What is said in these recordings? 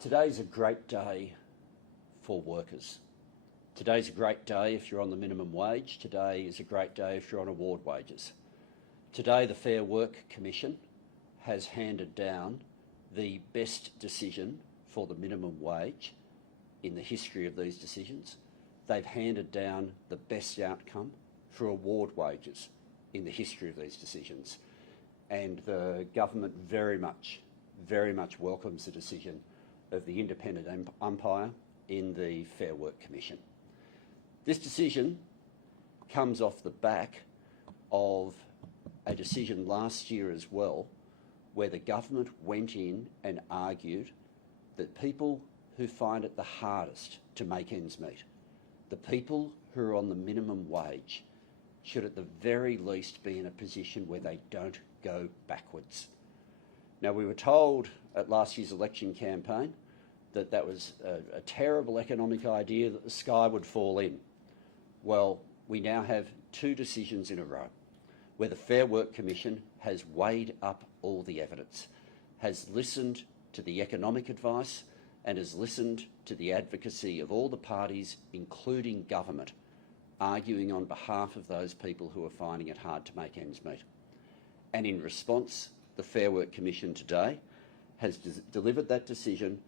Today's a great day for workers. Today's a great day if you're on the minimum wage. Today is a great day if you're on award wages. Today, the Fair Work Commission has handed down the best decision for the minimum wage in the history of these decisions. They've handed down the best outcome for award wages in the history of these decisions. And the government very much welcomes the decision of the independent umpire in the Fair Work Commission. This decision comes off the back of a decision last year as well, where the government went in and argued that people who find it the hardest to make ends meet, the people who are on the minimum wage, should at the very least be in a position where they don't go backwards. Now, we were told at last year's election campaign that that was a terrible economic idea, that the sky would fall in. Well, we now have two decisions in a row where the Fair Work Commission has weighed up all the evidence, has listened to the economic advice and has listened to the advocacy of all the parties, including government, arguing on behalf of those people who are finding it hard to make ends meet. And in response, the Fair Work Commission today has delivered that decision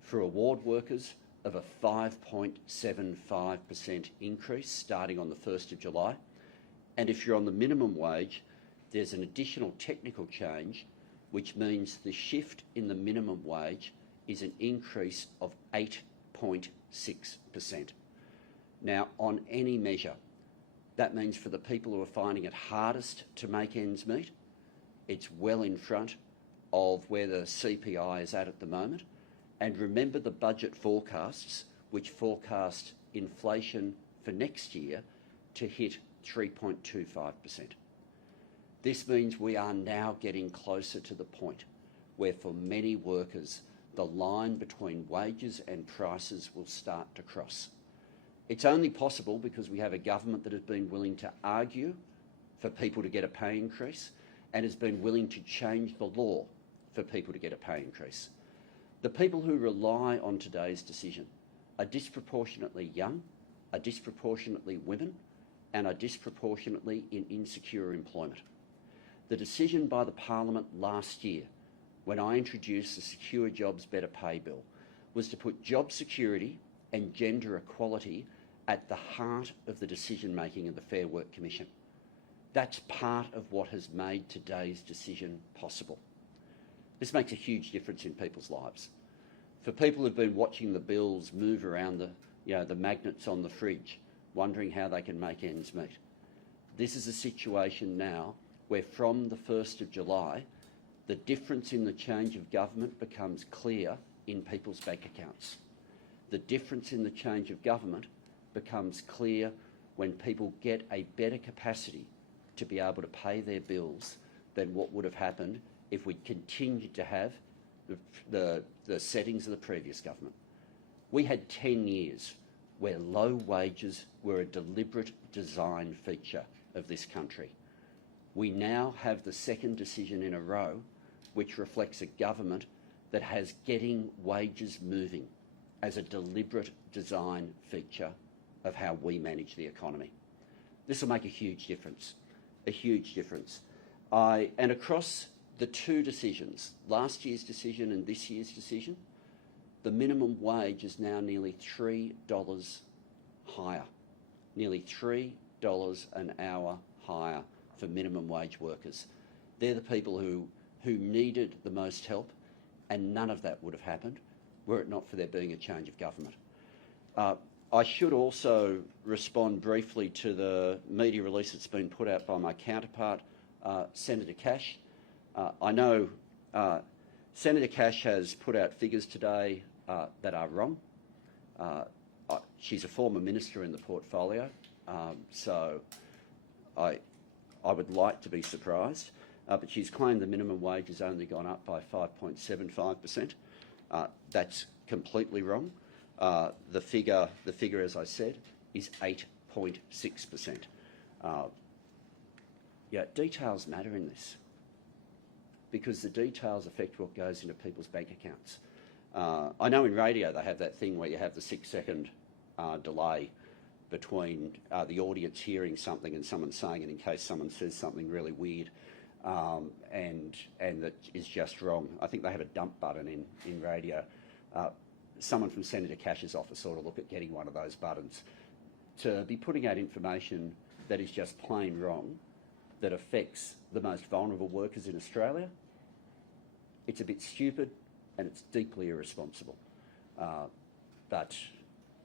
for award workers of a 5.75% increase starting on the 1st of July. And if you're on the minimum wage, there's an additional technical change, which means the shift in the minimum wage is an increase of 8.6%. Now, on any measure, that means for the people who are finding it hardest to make ends meet, it's well in front of where the CPI is at the moment. And remember the budget forecasts, which forecast inflation for next year to hit 3.25%. This means we are now getting closer to the point where for many workers, the line between wages and prices will start to cross. It's only possible because we have a government that has been willing to argue for people to get a pay increase and has been willing to change the law for people to get a pay increase. The people who rely on today's decision are disproportionately young, are disproportionately women, and are disproportionately in insecure employment. The decision by the Parliament last year, when I introduced the Secure Jobs Better Pay Bill, was to put job security and gender equality at the heart of the decision-making of the Fair Work Commission. That's part of what has made today's decision possible. This makes a huge difference in people's lives. For people who've been watching the bills move around the magnets on the fridge, wondering how they can make ends meet, this is a situation now where from the 1st of July, the difference in the change of government becomes clear in people's bank accounts. The difference in the change of government becomes clear when people get a better capacity to be able to pay their bills than what would have happened if we'd continued to have the settings of the previous government. We had 10 years where low wages were a deliberate design feature of this country. We now have the second decision in a row which reflects a government that has getting wages moving as a deliberate design feature of how we manage the economy. This will make a huge difference, And across the two decisions, last year's decision and this year's decision, the minimum wage is now nearly $3 higher, nearly $3 an hour higher for minimum wage workers. They're the people who needed the most help, and none of that would have happened were it not for there being a change of government. I should also respond briefly to the media release that's been put out by my counterpart, Senator Cash. I know Senator Cash has put out figures today that are wrong. She's a former minister in the portfolio, so I would like to be surprised, but she's claimed the minimum wage has only gone up by 5.75%. That's completely wrong. The figure, as I said, is 8.6%. Details matter in this because the details affect what goes into people's bank accounts. I know in radio they have that thing where you have the 6-second delay between the audience hearing something and someone saying it in case someone says something really weird and that is just wrong. I think they have a dump button in radio. Someone from Senator Cash's office ought to look at getting one of those buttons. To be putting out information that is just plain wrong, that affects the most vulnerable workers in Australia, it's a bit stupid and it's deeply irresponsible. But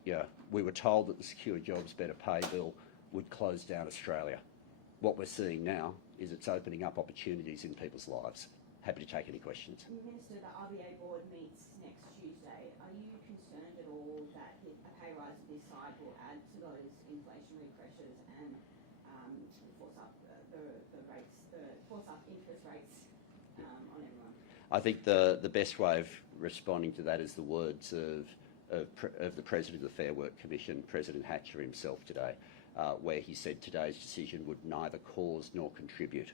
yeah, we were told that the Secure Jobs Better Pay bill would close down Australia. What we're seeing now is it's opening up opportunities in people's lives. Happy to take any questions. Minister, the RBA board meets next Tuesday. Are you concerned at all that a pay rise of this side will add to those inflationary pressures and force up interest rates on everyone? I think the best way of responding to that is the words of the President of the Fair Work Commission, President Hatcher himself today, where he said today's decision would neither cause nor contribute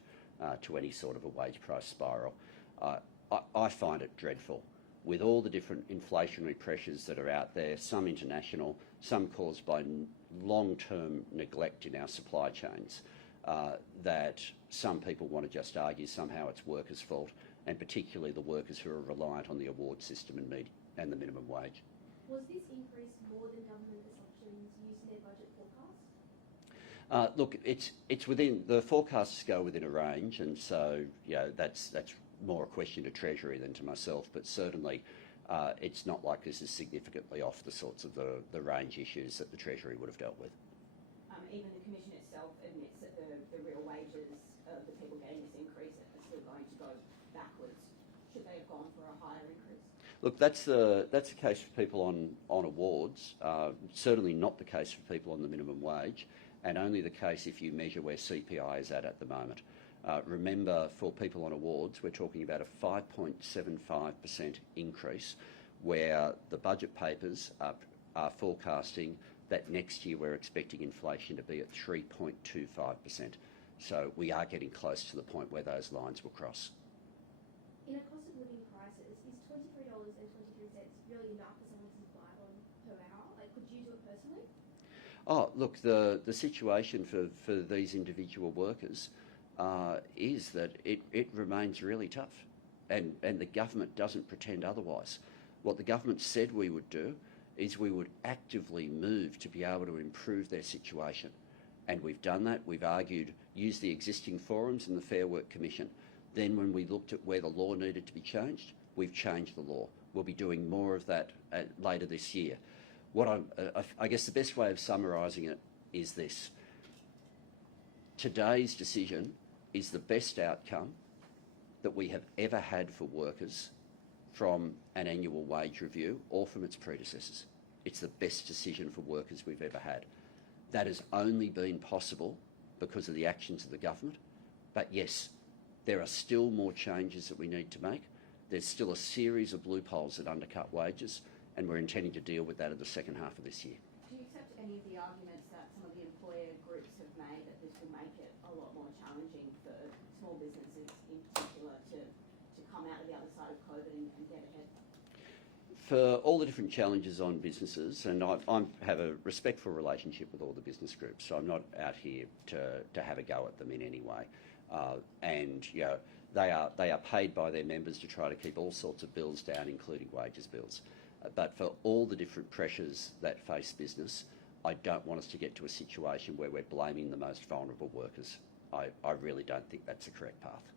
to any sort of a wage price spiral. I find it dreadful with all the different inflationary pressures that are out there, some international, some caused by long-term neglect in our supply chains, that some people want to just argue somehow it's workers' fault, and particularly the workers who are reliant on the award system and the minimum wage. Was this increase more than government assumptions used in their budget forecast? Look, it's within the forecasts go within a range, and so that's more a question to Treasury than to myself. But certainly, it's not like this is significantly off the sorts of the range issues that the Treasury would have dealt with. Even the Commission itself admits that the real wages of the people getting this increase are still going to go backwards. Should they have gone for a higher increase? Look, that's the case for people on awards. Certainly not the case for people on the minimum wage, and only the case if you measure where CPI is at the moment. Remember, for people on awards, we're talking about a 5.75% increase, where the budget papers are forecasting that next year we're expecting inflation to be at 3.25%. So we are getting close to the point where those lines will cross. In a cost of living crisis, is $23.23 really enough for someone to survive on per hour? Like, could you do it personally? Oh, look, the situation for these individual workers is that it remains really tough, and the government doesn't pretend otherwise. What the government said we would do is we would actively move to be able to improve their situation. And we've done that. We've argued, used the existing forums in the Fair Work Commission. Then when we looked at where the law needed to be changed, we've changed the law. We'll be doing more of that later this year. I guess the best way of summarising it is this. Today's decision is the best outcome that we have ever had for workers from an annual wage review or from its predecessors. It's the best decision for workers we've ever had. That has only been possible because of the actions of the government. But yes, there are still more changes that we need to make. There's still a series of loopholes that undercut wages, and we're intending to deal with that in the second half of this year. Do you accept any of the arguments that some of the employer groups have made that this will make it a lot more challenging for small businesses in particular to come out of the other side of COVID and get ahead? For all the different challenges on businesses, and I have a respectful relationship with all the business groups, so I'm not out here to have a go at them in any way. They are paid by their members to try to keep all sorts of bills down, including wages bills. But for all the different pressures that face business, I don't want us to get to a situation where we're blaming the most vulnerable workers. I really don't think that's the correct path.